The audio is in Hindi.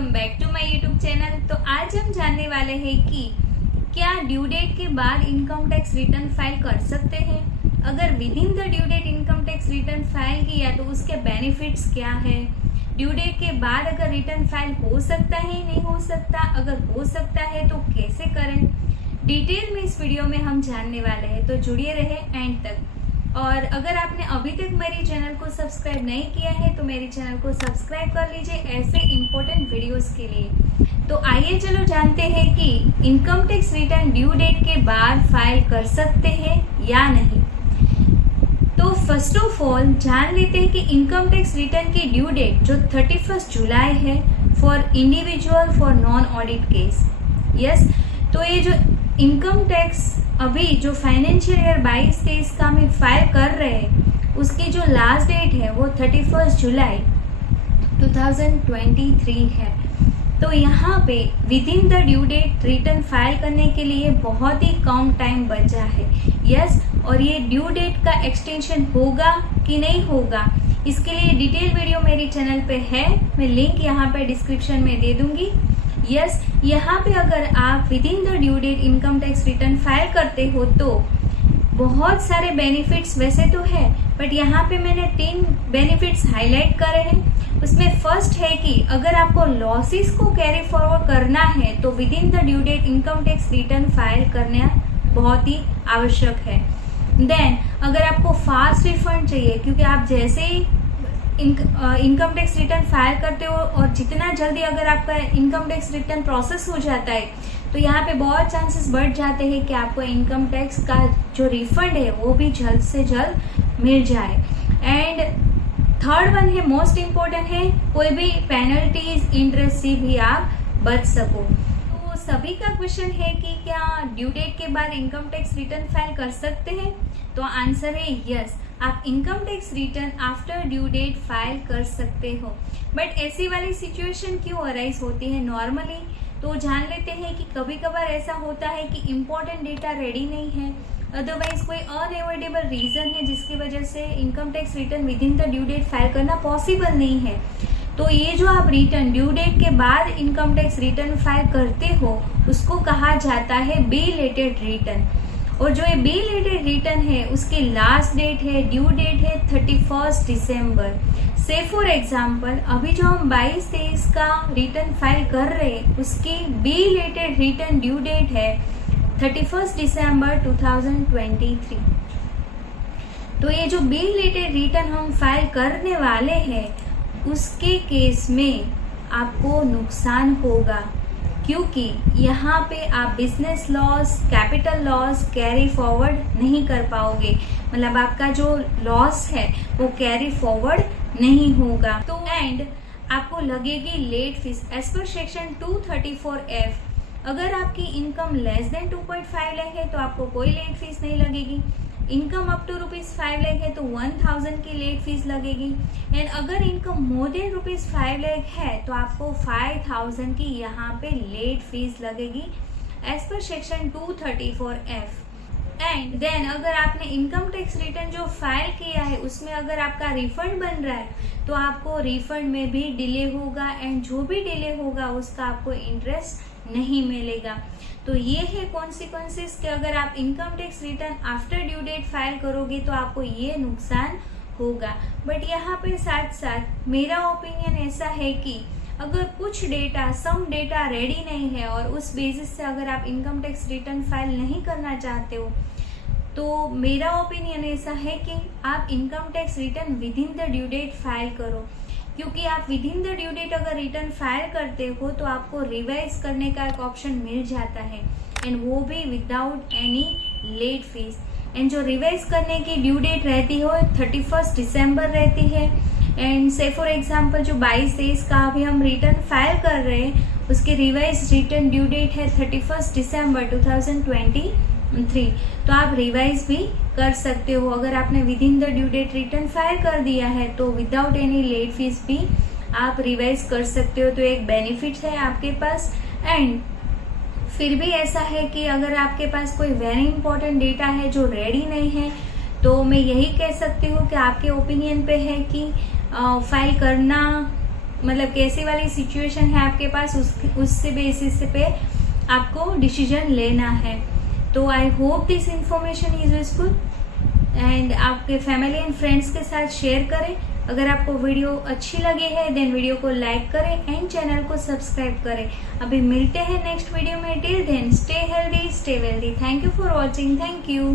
Welcome back to my YouTube channel. तो आज हम जानने वाले हैं कि क्या ड्यू डेट के बाद इनकम टैक्स रिटर्न फाइल कर सकते हैं। अगर within the due date income tax return file किया तो उसके बेनिफिट्स क्या है। ड्यू डेट के बाद अगर रिटर्न फाइल हो सकता है नहीं हो सकता, अगर हो सकता है तो कैसे करें, डिटेल में इस वीडियो में हम जानने वाले हैं। तो जुड़िए रहे एंड तक। और अगर आपने अभी तक मेरे चैनल को सब्सक्राइब नहीं किया है तो मेरे चैनल को सब्सक्राइब कर लीजिए ऐसे इम्पोर्टेंट वीडियोस के लिए। तो आइए चलो जानते हैं कि income tax return due date के बाद फाइल कर सकते हैं या नहीं। तो फर्स्ट ऑफ ऑल जान लेते हैं कि इनकम टैक्स रिटर्न की ड्यू डेट जो 31 जुलाई है for individual for non audit case. Yes, तो ये जो इनकम टैक्स अभी जो फाइनेंशियल ईयर 22-23 का हम फाइल कर रहे हैं उसकी जो लास्ट डेट है वो 31 जुलाई 2023 है। तो यहाँ पे within the due date return file करने के लिए बहुत ही कम टाइम बचा है। यस, और ये ड्यू डेट का एक्सटेंशन होगा कि नहीं होगा इसके लिए डिटेल वीडियो मेरे चैनल पे है, मैं लिंक यहाँ पे डिस्क्रिप्शन में दे दूंगी। यस, यहाँ पे अगर आप within the due date income tax return file करते हो तो बहुत सारे बेनिफिट्स वैसे तो है, बट यहाँ पे मैंने 3 बेनिफिट्स हाईलाइट करे हैं। उसमें फर्स्ट है कि अगर आपको लॉसेस को कैरी फॉरवर्ड करना है तो within the due date income tax return file करना बहुत ही आवश्यक है। देन अगर आपको फास्ट रिफंड चाहिए, क्योंकि आप जैसे ही इनकम टैक्स रिटर्न फाइल करते हो और जितना जल्दी अगर आपका इनकम टैक्स रिटर्न प्रोसेस हो जाता है तो यहाँ पे बहुत चांसेस बढ़ जाते हैं कि आपको इनकम टैक्स का जो रिफंड है वो भी जल्द से जल्द मिल जाए। एंड थर्ड वन है मोस्ट इम्पोर्टेंट है, कोई भी पेनल्टीज इंटरेस्ट से भी आप बच सको। तो सभी का क्वेश्चन है कि क्या ड्यू डेट के बाद इनकम टैक्स रिटर्न फाइल कर सकते हैं। तो आंसर है यस, आप income tax return after due date file कर सकते हो। बट ऐसी वाली सिचुएशन क्यों अराइज होती है नॉर्मली, तो जान लेते हैं कि कभी कभार ऐसा होता है कि इम्पोर्टेंट डेटा रेडी नहीं है, अदरवाइज कोई अनएवॉइडेबल रीजन है जिसकी वजह से income tax return within the due date file करना पॉसिबल नहीं है। तो ये जो आप रिटर्न ड्यू डेट के बाद इनकम टैक्स रिटर्न फाइल करते हो उसको कहा जाता है बिलेटेड रिटर्न। और जो ये बिलेटेड रिटर्न है उसकी लास्ट डेट है, ड्यू डेट है 31 दिसंबर। से फॉर एग्जाम्पल अभी जो हम 22-23 का रिटर्न फाइल कर रहे हैं उसकी बिलेटेड रिटर्न ड्यू डेट है 31 दिसंबर 2023। तो ये जो बिलेटेड रिटर्न हम फाइल करने वाले हैं उसके केस में आपको नुकसान होगा, क्योंकि यहाँ पे आप business loss, capital loss carry forward नहीं कर पाओगे, मतलब आपका जो लॉस है वो कैरी फॉरवर्ड नहीं होगा। तो एंड आपको लगेगी late fees as per section 234F। अगर आपकी इनकम लेस देन 2.5 लाख है तो आपको कोई लेट फीस नहीं लगेगी। इनकम अप टू ₹5 लाख है तो 1000 की लेट फीस लगेगी। एंड अगर इनकम मोर देन ₹5 लाख है तो आपको 5000 की यहाँ पे लेट फीस लगेगी as per section 234F। And then अगर आपने इनकम टैक्स रिटर्न जो फाइल किया है उसमें अगर आपका रिफंड बन रहा है तो आपको रिफंड में भी डिले होगा, एंड जो भी डिले होगा उसका आपको इंटरेस्ट नहीं मिलेगा। तो ये है कॉन्सिक्वेंसेस कि अगर आप income tax return after due date file करोगे तो आपको ये नुकसान होगा। बट यहाँ पे साथ साथ मेरा ओपिनियन ऐसा है कि अगर कुछ डेटा, सम डेटा रेडी नहीं है और उस बेसिस से अगर आप इनकम टैक्स रिटर्न फाइल नहीं करना चाहते हो तो मेरा ओपिनियन ऐसा है कि आप income tax return within the due date file करो, क्योंकि आप within the due date अगर रिटर्न फाइल करते हो तो आपको रिवाइज करने का एक ऑप्शन मिल जाता है, एंड वो भी without any late fees. And जो रिवाइज करने की ड्यू डेट रहती है 31 दिसंबर रहती है। एंड से फॉर एग्जांपल जो 22-23 का अभी हम रिटर्न फाइल कर रहे हैं उसकी रिवाइज रिटर्न ड्यू डेट है 31 दिसंबर 2023। तो आप रिवाइज भी कर सकते हो। अगर आपने within the due date return file कर दिया है तो विदाउट एनी लेट फीस भी आप रिवाइज कर सकते हो। तो एक बेनिफिट है आपके पास। एंड फिर भी ऐसा है कि अगर आपके पास कोई वेरी इंपॉर्टेंट डेटा है जो रेडी नहीं है तो मैं यही कह सकती हूँ कि आपके ओपिनियन पे है कि फाइल करना मतलब कैसी वाली सिचुएशन है आपके पास, उससे बेसिस पे आपको डिसीजन लेना है। तो I hope this information is useful and आपके फैमिली एंड फ्रेंड्स के साथ शेयर करें। अगर आपको वीडियो अच्छी लगी है देन वीडियो को लाइक करें एंड चैनल को सब्सक्राइब करें। अभी मिलते हैं नेक्स्ट वीडियो में। Till then stay healthy, stay wealthy. Thank you for watching. Thank you.